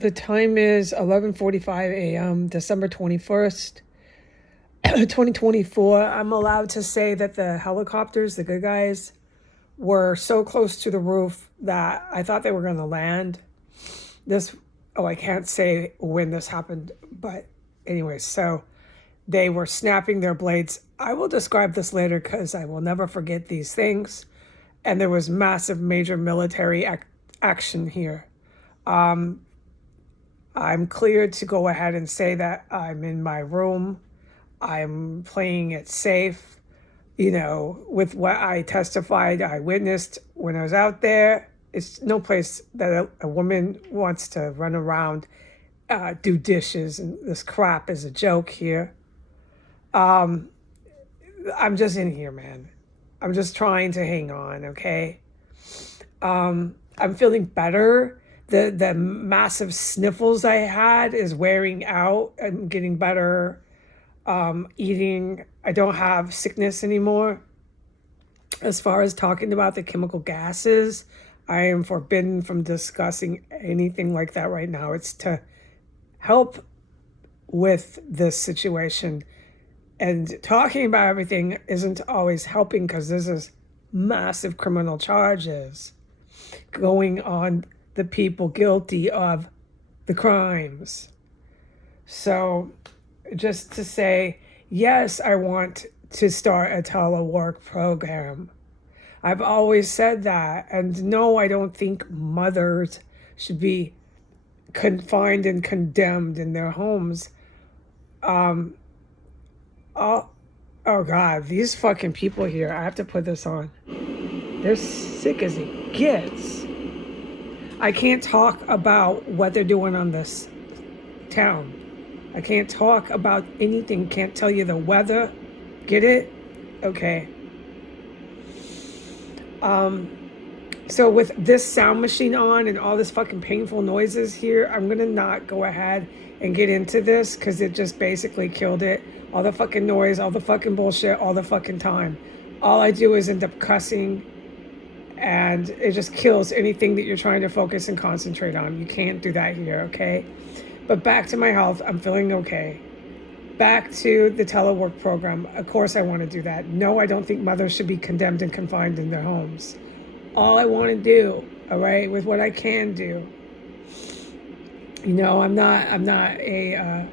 The time is 11:45 a.m., December 21st, 2024. I'm allowed to say that the helicopters, the good guys, were so close to the roof that I thought they were going to land. I can't say when this happened, but anyway, so they were snapping their blades. I will describe this later because I will never forget these things. And there was massive, major military action here. I'm cleared to go ahead and say that I'm in my room. I'm playing it safe, with what I testified, I witnessed when I was out there. It's no place that a woman wants to run around, do dishes, and this crap is a joke here. I'm just in here, man. I'm just trying to hang on, okay? I'm feeling better. The massive sniffles I had is wearing out. I'm getting better. Eating. I don't have sickness anymore. As far as talking about the chemical gases, I am forbidden from discussing anything like that right now. It's to help with this situation. And talking about everything isn't always helping because this is massive criminal charges going on the people guilty of the crimes. So just to say, yes, I want to start a telework program. I've always said that. And no, I don't think mothers should be confined and condemned in their homes. Oh, oh God, these fucking people here, I have to put this on. They're sick as it gets. I can't talk about what they're doing on this town. I can't talk about anything. Can't tell you the weather. Get it? Okay. So with this sound machine on and all this fucking painful noises here, I'm going to not go ahead and get into this because it just basically killed it. All the fucking noise, all the fucking bullshit, all the fucking time. All I do is end up cussing, and it just kills anything that you're trying to focus and concentrate on. You can't do that here, okay? But back to my health, I'm feeling okay. Back to the telework program. Of course I want to do that. No, I don't think mothers should be condemned and confined in their homes. All I want to do, all right, with what I can do. I'm not a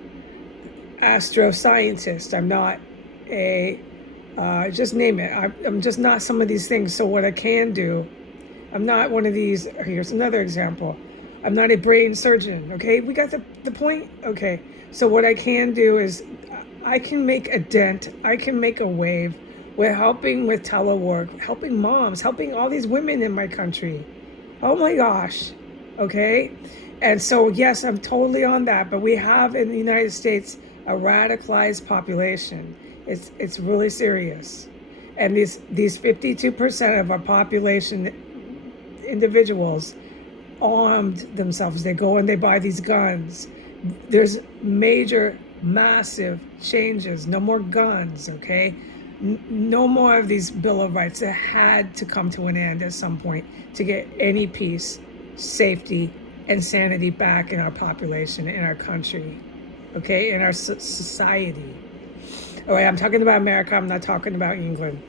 astroscientist. I'm not a just name it. I'm just not some of these things. So what I can do, I'm not one of these. Here's another example. I'm not a brain surgeon, okay? We got the point? Okay. So what I can do is I can make a dent. I can make a wave. We're helping with telework, helping moms, helping all these women in my country. Oh my gosh, okay? And so, yes, I'm totally on that. But we have in the United States a radicalized population. It's really serious. And these 52% of our population individuals armed themselves. They go and they buy these guns. There's major, massive changes. No more guns, okay? No more of these Bill of Rights. That had to come to an end at some point to get any peace, safety, and sanity back in our population, in our country, okay? In our society. All right, I'm talking about America. I'm not talking about England.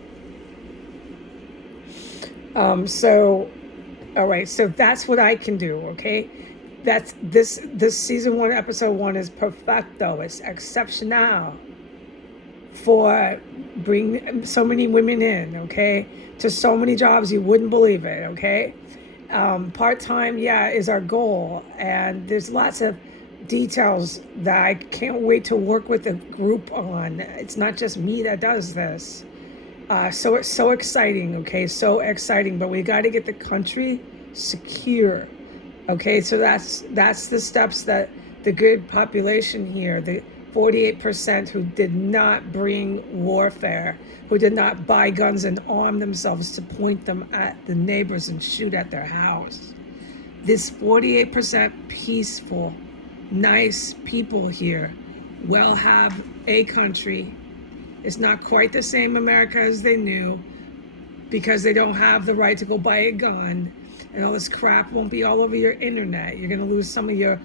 All right, so that's what I can do, okay? That's this season 1, episode 1 is perfecto. It's exceptional for bring so many women in, okay? To so many jobs you wouldn't believe it, okay? Part-time, yeah, is our goal. And there's lots of details that I can't wait to work with the group on. It's not just me that does this. So it's so exciting, okay? So exciting, but we got to get the country secure, okay? So that's the steps that the good population here, the 48% who did not bring warfare, who did not buy guns and arm themselves to point them at the neighbors and shoot at their house. This 48% peaceful, nice people here will have a country. It's not quite the same America as they knew because they don't have the right to go buy a gun, and all this crap won't be all over your internet. You're going to lose some of your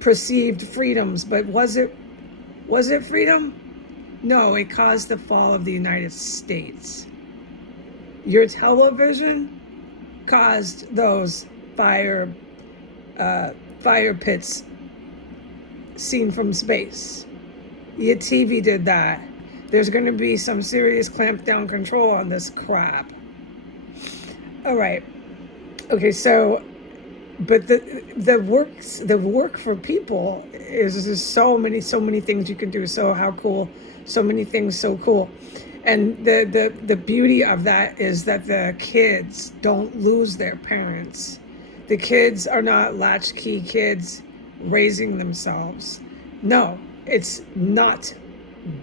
perceived freedoms, but was it freedom? No, it caused the fall of the United States. Your television caused those fire pits seen from space. Your TV did that. There's going to be some serious clamp down control on this crap. All right. Okay, so, but the work for people is just so many things you can do. So how cool, so many things so cool. And the beauty of that is that the kids don't lose their parents. The kids are not latchkey kids raising themselves. No, it's not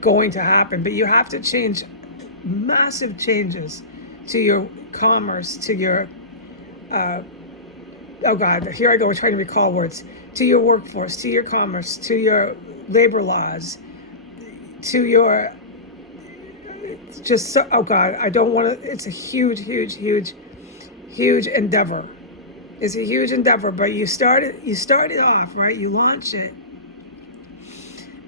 going to happen. But you have to change massive changes to your commerce, to your, oh God, here I go, trying to recall words, to your workforce, to your commerce, to your labor laws, to your, just so, oh God, I don't want to, it's a huge endeavor. It's a huge endeavor, but you start it off, right? You launch it.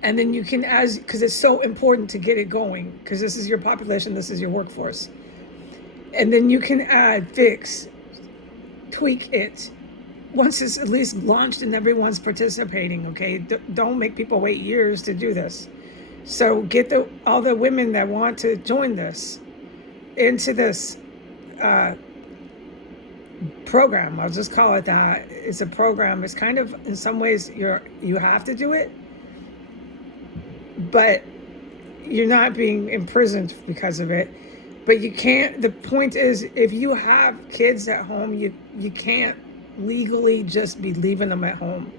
And then you can, because it's so important to get it going, because this is your population, this is your workforce. And then you can add, fix, tweak it. Once it's at least launched and everyone's participating, okay? Don't make people wait years to do this. So get all the women that want to join this into this program. I'll just call it that. It's a program. It's kind of, in some ways, you have to do it, but you're not being imprisoned because of it. But you can't, the point is, if you have kids at home, you can't legally just be leaving them at home.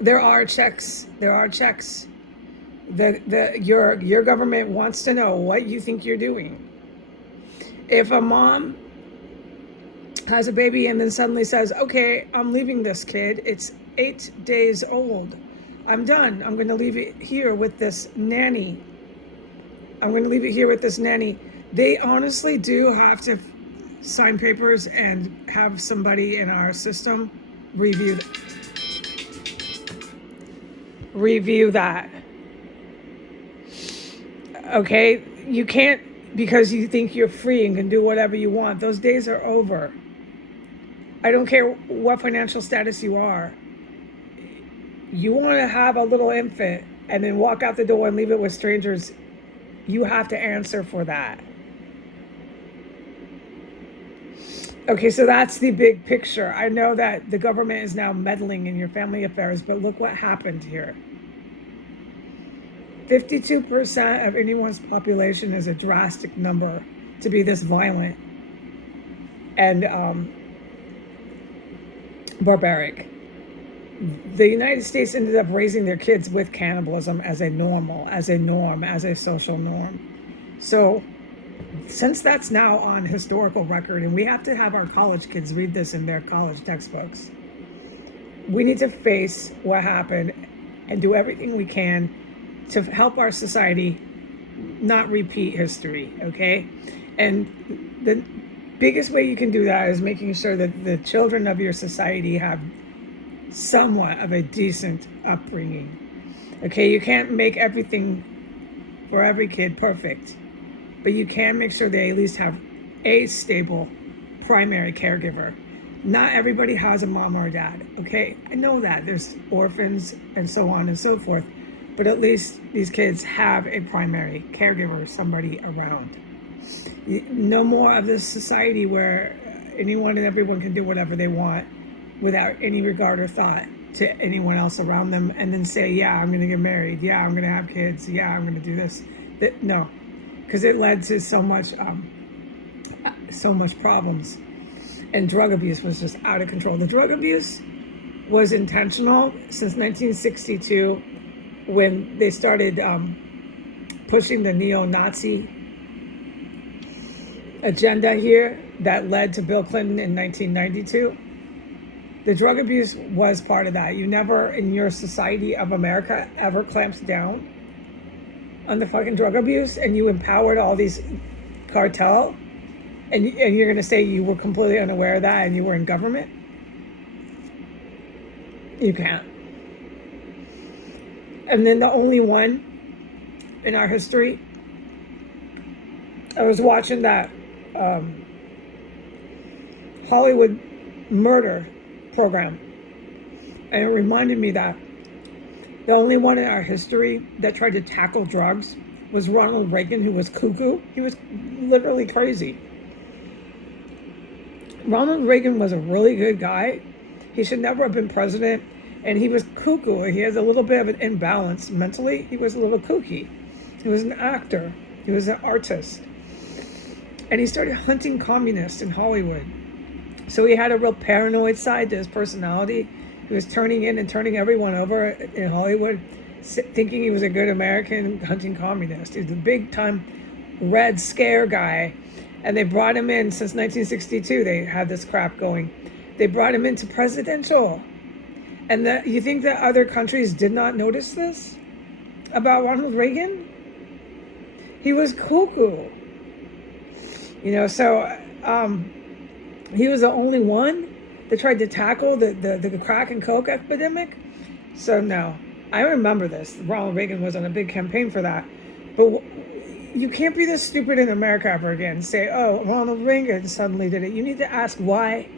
There are checks. Your government wants to know what you think you're doing. If a mom has a baby and then suddenly says, okay, I'm leaving this kid, it's 8 days old, I'm done, I'm going to leave it here with this nanny, they honestly do have to sign papers and have somebody in our system review that. Okay, you can't, because you think you're free and can do whatever you want. Those days are over. I don't care what financial status you are. You want to have a little infant and then walk out the door and leave it with strangers, you have to answer for that. Okay, so that's the big picture. I know that the government is now meddling in your family affairs, but look what happened here. 52% of anyone's population is a drastic number to be this violent and barbaric. The United States ended up raising their kids with cannibalism as a norm, as a social norm. So since that's now on historical record, and we have to have our college kids read this in their college textbooks, we need to face what happened and do everything we can to help our society not repeat history, okay? And the biggest way you can do that is making sure that the children of your society have somewhat of a decent upbringing, okay? You can't make everything for every kid perfect, but you can make sure they at least have a stable primary caregiver. Not everybody has a mom or a dad, okay? I know that. There's orphans and so on and so forth. But at least these kids have a primary caregiver, somebody around. No more of this society where anyone and everyone can do whatever they want without any regard or thought to anyone else around them, and then say, yeah, I'm going to get married. Yeah, I'm going to have kids. Yeah, I'm going to do this. No, because it led to so much problems. And drug abuse was just out of control. The drug abuse was intentional since 1962, when they started pushing the neo-Nazi agenda here that led to Bill Clinton in 1992. The drug abuse was part of that. You never, in your society of America, ever clamped down on the fucking drug abuse, and you empowered all these cartel, and you're going to say you were completely unaware of that and you were in government? You can't. And then the only one in our history, I was watching that Hollywood murder program, and it reminded me that the only one in our history that tried to tackle drugs was Ronald Reagan, who was cuckoo. He was literally crazy. Ronald Reagan was a really good guy. He should never have been president, and he was cuckoo. He has a little bit of an imbalance mentally. He was a little kooky. He was an actor. He was an artist. And he started hunting communists in Hollywood. So he had a real paranoid side to his personality. He was turning in and turning everyone over in Hollywood, thinking he was a good American hunting communist. He was a big-time Red Scare guy. And they brought him in since 1962. They had this crap going. They brought him into presidential. And you think that other countries did not notice this about Ronald Reagan? He was cuckoo. So he was the only one that tried to tackle the crack and coke epidemic. So no, I remember this. Ronald Reagan was on a big campaign for that. But you can't be this stupid in America ever again. Say, oh, Ronald Reagan suddenly did it. You need to ask why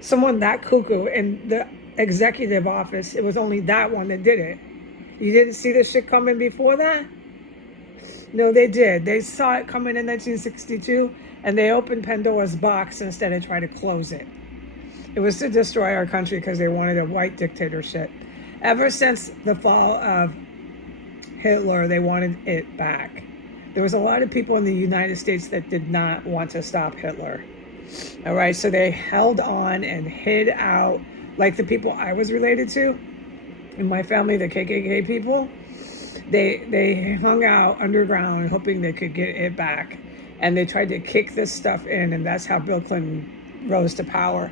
someone that cuckoo in the executive office, it was only that one that did it. You didn't see this shit coming before that? No, they did. They saw it coming in 1962, and they opened Pandora's box instead of trying to close it. It was to destroy our country because they wanted a white dictatorship. Ever since the fall of Hitler, they wanted it back. There was a lot of people in the United States that did not want to stop Hitler. All right, so they held on and hid out, like the people I was related to in my family, the KKK people. They hung out underground hoping they could get it back. And they tried to kick this stuff in, and that's how Bill Clinton rose to power.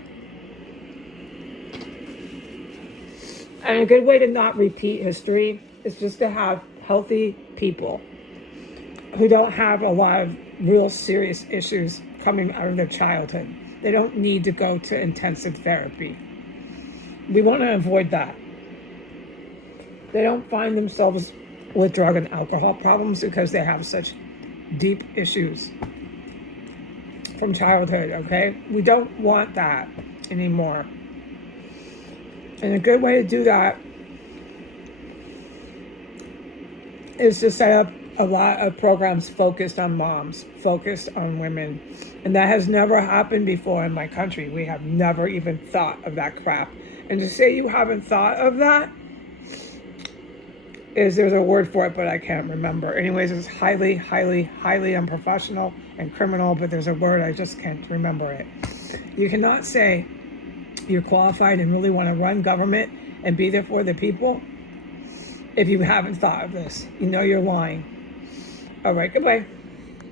And a good way to not repeat history is just to have healthy people who don't have a lot of real serious issues coming out of their childhood. They don't need to go to intensive therapy. We want to avoid that. They don't find themselves with drug and alcohol problems because they have such deep issues from childhood, okay? We don't want that anymore. And a good way to do that is to set up a lot of programs focused on moms, focused on women. And that has never happened before in my country. We have never even thought of that crap. And to say you haven't thought of that there's a word for it, but I can't remember. Anyways, it's highly, highly, highly unprofessional and criminal, but there's a word, I just can't remember it. You cannot say you're qualified and really want to run government and be there for the people if you haven't thought of this. You're lying. All right, goodbye.